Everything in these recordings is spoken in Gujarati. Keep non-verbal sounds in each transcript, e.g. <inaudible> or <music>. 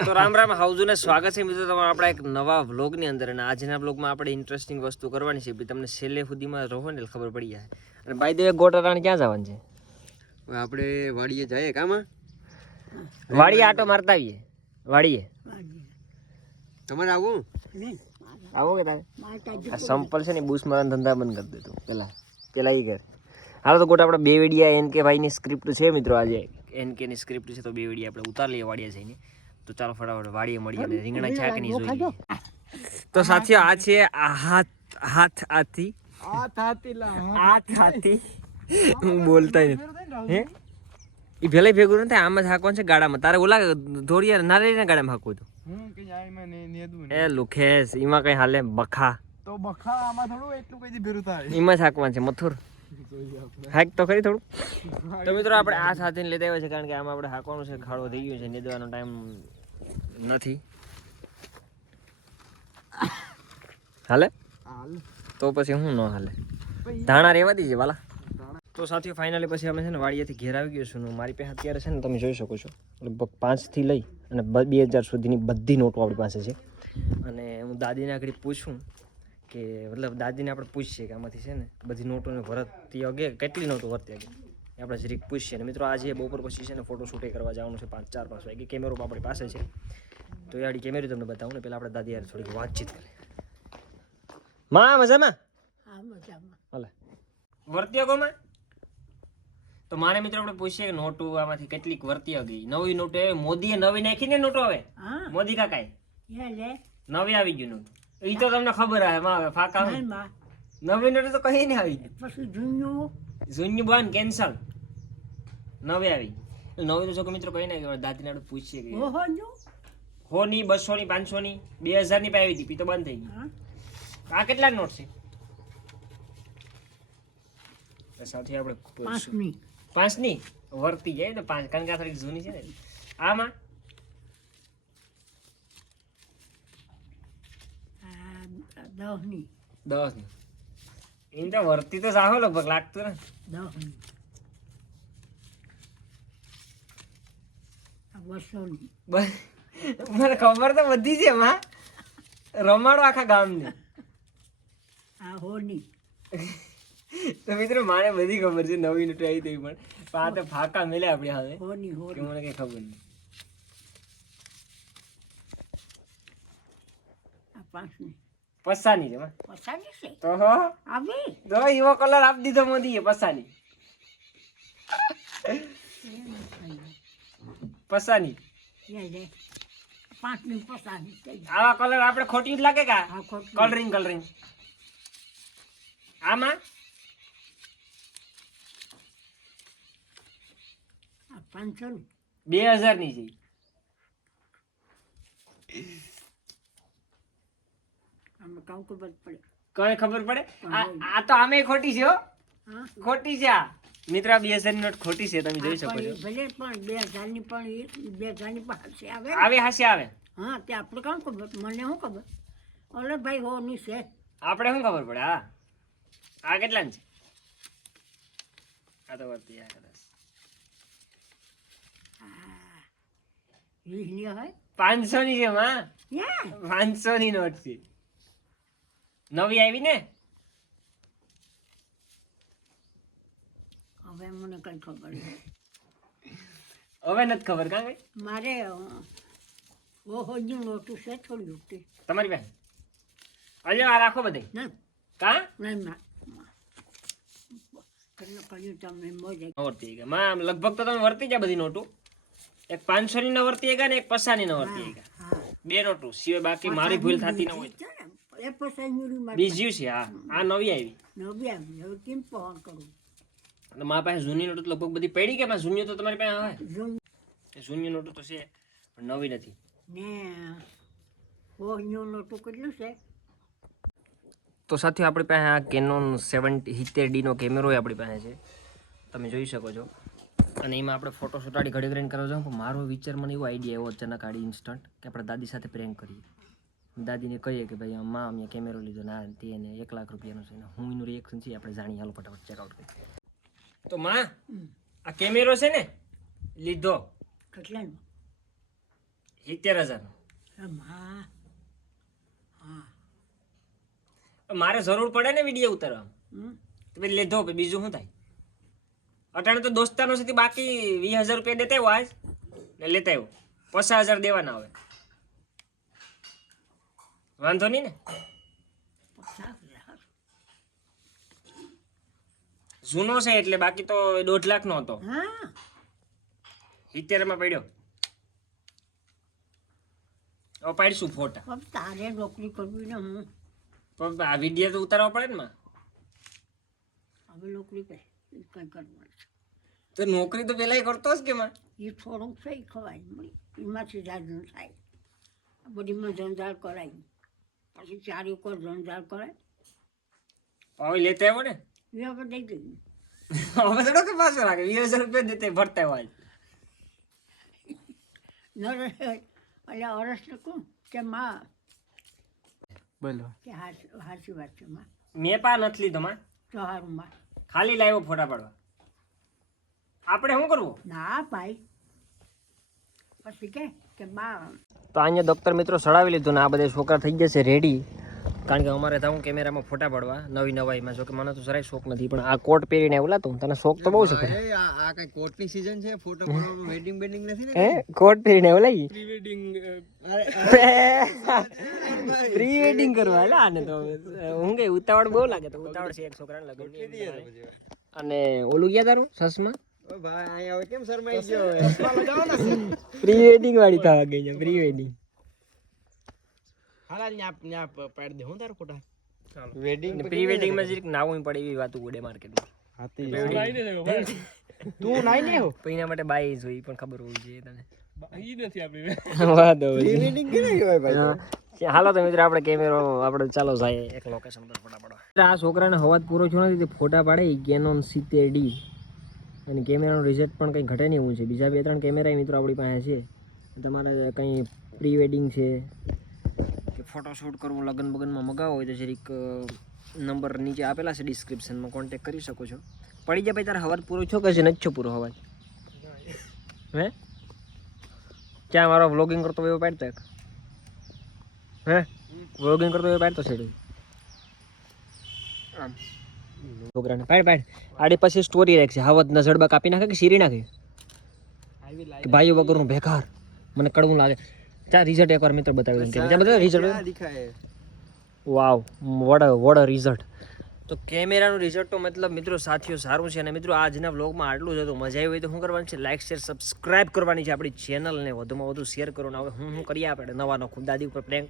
તો રામ રામ હાઉઝુને સ્વાગત છે મિત્રો તમારા આપણા એક નવા વ્લોગની અંદર. અને આજના વ્લોગમાં આપણે ઇન્ટરેસ્ટિંગ વસ્તુ કરવાની છે. બી તમને છેલ્લે સુધીમાં રહો ને ખબર પડી જાય. અને બાય દેવે વે ગોટારાણ ક્યાં જવાનું છે? આપણે વાડીએ જઈએ કામાં? વાડીએ આટો મારતા આવીએ. વાડીએ. તમારે આવું આવો કે તારે? સંપલ છે ને બુશ મારા ધંધા બંધ કરી દેતો પેલા પેલા એ કર હાલો તો ગોટા આપણે બે વેડિયા એન કે ભાઈની સ્ક્રિપ્ટ છે મિત્રો આજે. એન કેની સ્ક્રિપ્ટ છે તો બે વેડિયા આપણે ઉતાર લઈએ વાડીએ જઈને. તો ચાલો ફટાફટ વાડીએ મળીએ અને રીંગણા કે નહીં તો સાથીઓ આ છે આ હાથ હાથ આથી હાથ હાથી હું બોલતા હે? એ ભેલે ભેગું નથી આમ જ હાકવાનું છે ગાડામાં તારે ઓલા ધોરિયા નારેના ગાડામાં હાકવું હતું? એ લુખેસ એમાં કઈ હાલે બખા. તો બખા આમાં થોડું એટલું કઈ ભેરું થાય. એમાં જ હાંકવાનું છે મથુર. હાક તો ખરી થોડું. <laughs> તો મિત્રો આપણે આ સાથે લેતા આવ્યા છે કારણ કે આમાં આપણે હાકવાનું છે ખાડો થઈ ગયો છે નીંદવાનો ટાઈમ નથી. હાલે? તો પછી હું ન હાલે. ધાણા રેવા દીજે વાલા. તો સાથીઓ ફાઇનલી પછી અમે છે ને વાડીએથી ઘેર આવી ગયો છું મારી પાસે અત્યારે છે ને તમે જોઈ શકો છો. લગભગ પાંચથી લઈ અને બે હજાર સુધીની બધી નોટો આપણી પાસે છે. અને હું દાદીને આગળ પૂછું કે મતલબ દાદીને આપણે પૂછીએ કે આમાંથી છે ને બધી નોટોને ભરતી અગે? કેટલી નોટો વર્તી અગે? આપણે જરીક પૂછીએ. અને મિત્રો આજે બપોર પછી છે ને ફોટો શૂટિંગ કરવા જવાનું છે પાંચ ચાર પાંચ વાગે. કેમેરો આપણી પાસે છે. તો એ આડી કેમેરો તમને બતાવું ને પહેલાં આપણે દાદી યાર થોડીક વાતચીત કરીએ. માં મજામાં? હાલે. વર્તી ગોમાં તો મારે મિત્રો આપણે પૂછીએ કે નોટો આમાંથી કેટલીક વર્તી ગઈ. નવી નોટો એ મોદીએ નવી નાખી ને નોટો હવે? મોદી કાકાએ? નવી આવી ગયું નોટ. એ તો તમને ખબર આવે માં હવે ફાકા નવી નોટો તો કઈ નહીં આવી ગયું. ઝૂન્ય બંધ કેન્સલ. નવી આવી નવી તો જોકે મિત્રો કઈ ના દાંતીનાડું પૂછીએ કે હો ની બસો ની પાંચસો ની બે હજારની પાવી હતી તો બંધ થઈ ગઈ. આ કેટલા નોટ છે? સાથે આપણે પાંચની વર્તી જાય તો પાંચ કારણ કે આ થોડીક જૂની છે ને. આમાં? દસની એમ તો વર્તી તો સાહો લગભગ લાગતું ને. બસ. મને ખબર તો બધી છે માં. રમાડો આખા ગામની. તો મિત્રો મારે બધી ખબર છે નવી નોટ આવી તેવી પણ. આ તો ફાકા મેલે આપણે હવે. કે મને કઈ ખબર નહીં. પસાની. છે માં. તો હો. તો એવો કલર આપી દીધો મોદીએ પસાની. પસાની. આવા કલર આપણે ખોટી જ લાગે કા? કલરિંગ કલરિંગ આમાં? બે હજારની. છે. કઈ ખબર પડે? આ આ તો આમે ખોટી છે હો. ખોટી છે મિત્ર બે હજારની નોટ ખોટી છે તમે જોઈ શકો છો. ભલે પણ બે હજારની પણ બે હજારની પણ હાથે આવે આવે હાસે આવે. હા તે આપણે કોણ ખબર? મને શું ખબર? ઓલે ભાઈ હો ની છે. આપણે શું ખબર પડે? હા. આ કેટલા છે? આ તો વર્તી આ કદાચ. વીસની હોય. પાંચસો ની છે માં. પાંચસો ની નોટ છે. નવી આવી ને? હવે મને કઈ ખબર હવે નથી ખબર કા મારે ઓહો નું નોટું છે થોડી ઉઠી તમારી પાસે આજે આ રાખો બધે. ના. કા? નહીં ના. લગભગ તો તમે વર્તી ગયા બધી નોટું? એક પાંચસો ની ન વર્તી ગયા ને એક પચાસની વર્તી ગયા. બે નોટું સિવાય બાકી મારી ભૂલ થતી ન હોય. છે બીજું હા. આ નવી આવી. નવી આવી. હવે કેમ કરું? અને મારા પાસે જૂની નોટો લગભગ બધી પડી કે પણ જૂની તો તમારી પાસે આવે? જૂની. નોટો તો છે પણ નવી નથી. ને ઓહ્યો નોટો કેટલું છે? તો સાથે આપણી પાસે આ કેનોન સેવન્ટી સિત્તેર ડીનો કેમેરો આપણી પાસે છે. તમે જોઈ શકો છો. અને એમાં આપણે ફોટો શૂટાડી ઘડી ઘડીને કરવા જાઉં પણ મારો વિચાર મને એવો આઈડિયા એવો અચાનક આડી ઇન્સ્ટન્ટ કે આપણે દાદી સાથે પ્રેન્ક કરીએ. દાદીને કહીએ કે ભાઈ માં અમે કેમેરો લીધો ના તે એને એક લાખ રૂપિયાનો છે હું એનું રિએક્શન છે આપણે જાણીએ હાલો ફટાફટ ચેકઆઉટ કરીએ. તો માં આ કેમેરો છે ને લીધો. કેટલાનો? સિત્તેર હજારનો. હા. મારે જરૂર પડે ને વીડિયો ઉતારવા. તો પછી લીધો બીજું શું થાય? અટાણે તો દોસ્તાનો સુધી બાકી વીસ હજાર રૂપિયા દેતા આવ્યો આજ. ને લેતા આવ્યો. પચાસ હજાર દેવાના આવે વાંધો નહીં ને પચાસ હજાર. જૂનો છે એટલે બાકી તો દોઢ લાખનો હતો. હા. સિત્તેરમાં પડ્યો. પાડીશું ફોટા. તારે નોકરી કરવી ને હું. પણ આ વીડિયો તો ઉતારવા પડે ને માં? હવે નોકરી કરે એ કંઈ કરવાનું તો નોકરી તો પેલા કરતો જ કે માં? એ થોડુંક છે એ ખવાય. એમાંથી જાજુ થાય. આ બધીમાં જંજાળ કરાય. પછી ચારી ઉપર જંજાળ કરાય. હવે લેતા આવ્યો ને. હવે થોડો કે પાછો લાગે વીસ હજાર રૂપિયા દેતા ભરતા હોય. <laughs> એટલે અરસ કહું કે માં? બોલો. કે હાચી હાચી વાત છે માં? મેં પા નથી લીધો માં. તો હારું માં. ખાલી લાવ્યો ફોટા પાડવા. આપણે શું કરવું? ના ભાઈ. પછી કે કે માં. તો અહીંયા ડોક્ટર મિત્રો સડાવી લીધું ને આ બધા છોકરા થઈ જશે રેડી કારણ કે અમારે તો હું કેમેરામાં ફોટા પાડવા નવી નવાઈમાં. જો કે મને તો જરાય શોખ નથી પણ આ કોટ પહેરીને એવું લાતું તને શોખ તો બહુ છે. આ આ કઈ કોટની સીઝન છે? ફોટો પાડવાનું વેડિંગ બેડિંગ નથી ને હે? કોટ પહેરીને એવું લાગી? પ્રી વેડિંગ પ્રી વેડિંગ કરવા એટલે આને તો હું કે ઉતાવળ બહુ લાગે તો ઉતાવળ છે એક છોકરાને લગન અને ઓલું ગયા તારું? સસમાં? ભાઈ અહીંયા કેમ શરમાઈ ગયો પ્રી વેડિંગ વાળી થવા ગઈ છે પ્રી વેડિંગ હાલા ન્યા ન્યા પાડી દે. હું તારો ફોટા વેડિંગ પ્રી વેડિંગમાં જરીક નાવું પડે એવી વાતું ઉડે માર્કેટમાં તું નાઈ ને હો એના માટે બાઈ જોઈ પણ ખબર હોવી જોઈએ તને. ઈ નથી આપણી વાંધો પ્રી વેડિંગ કેને કહેવાય ભાઈ? હાલો તો મિત્રો આપણે કેમેરો આપણે ચાલો જાય એક લોકેશન પર ફોટા પાડવા આ છોકરાને હવાજ પૂરો છો નથી તે ફોટા પાડે કેનોન સિત્તેર ડી અને કેમેરાનું રિઝલ્ટ પણ કંઈ ઘટે નહીં એવું છે. બીજા બે ત્રણ કેમેરા મિત્રો આપણી પાસે છે. તમારે કંઈ પ્રી વેડિંગ છે ફોટોશૂટ કરવું, લગ્ન બગનમાં મગાવો હોય તો જરીક નંબર નીચે આપેલા છે ડિસ્ક્રિપ્શનમાં કોન્ટેક કરી શકો છો. પડી જાય ભાઈ, તારે હવાજ પૂરો છો કે છે? નથી છો પૂરો હવાજ હે? ક્યાં મારો વ્લોગિંગ કરતો એવો પાડતો હે? વ્લોગિંગ કરતો એવો પાડતો છે આમ. છોકરાને પાડ પાડ. આડી પછી સ્ટોરી રાખશે હાવતના જડબા કાપી નાખે કે શીરી નાખે? ભાઈઓ વગરનું બેકાર મને કડવું લાગે. ચા રિઝલ્ટ એકવાર મિત્ર બતાવી દઉં. ત્યાં બધા રિઝલ્ટ દેખાય? વાવ વડ વડ રિઝલ્ટ તો કેમેરાનું રિઝલ્ટ તો મતલબ મિત્રો સાથીઓ સારું છે અને મિત્રો આજના વ્લોગમાં આટલું જ હતું. મજા આવી હોય તો શું કરવાનું છે? લાઇક શેર સબસ્ક્રાઇબ કરવાની છે આપણી ચેનલને વધુમાં વધુ શેર કરો ને. હવે હું શું કરીએ આપણે? નવા નખું દાદી ઉપર પ્રેન્ક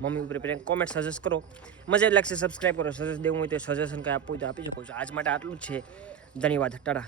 મમ્મી ઉપર પ્રેન્ક કોમેન્ટ સજેસ્ટ કરો. મજા જ લાગશે સબસ્ક્રાઇબ કરો. સજેસ્ટ દેવું હોય તો સજેશન કંઈ આપવું હોય તો આપી શકો છો. આજ માટે આટલું જ છે. ધન્યવાદ. ટાટા.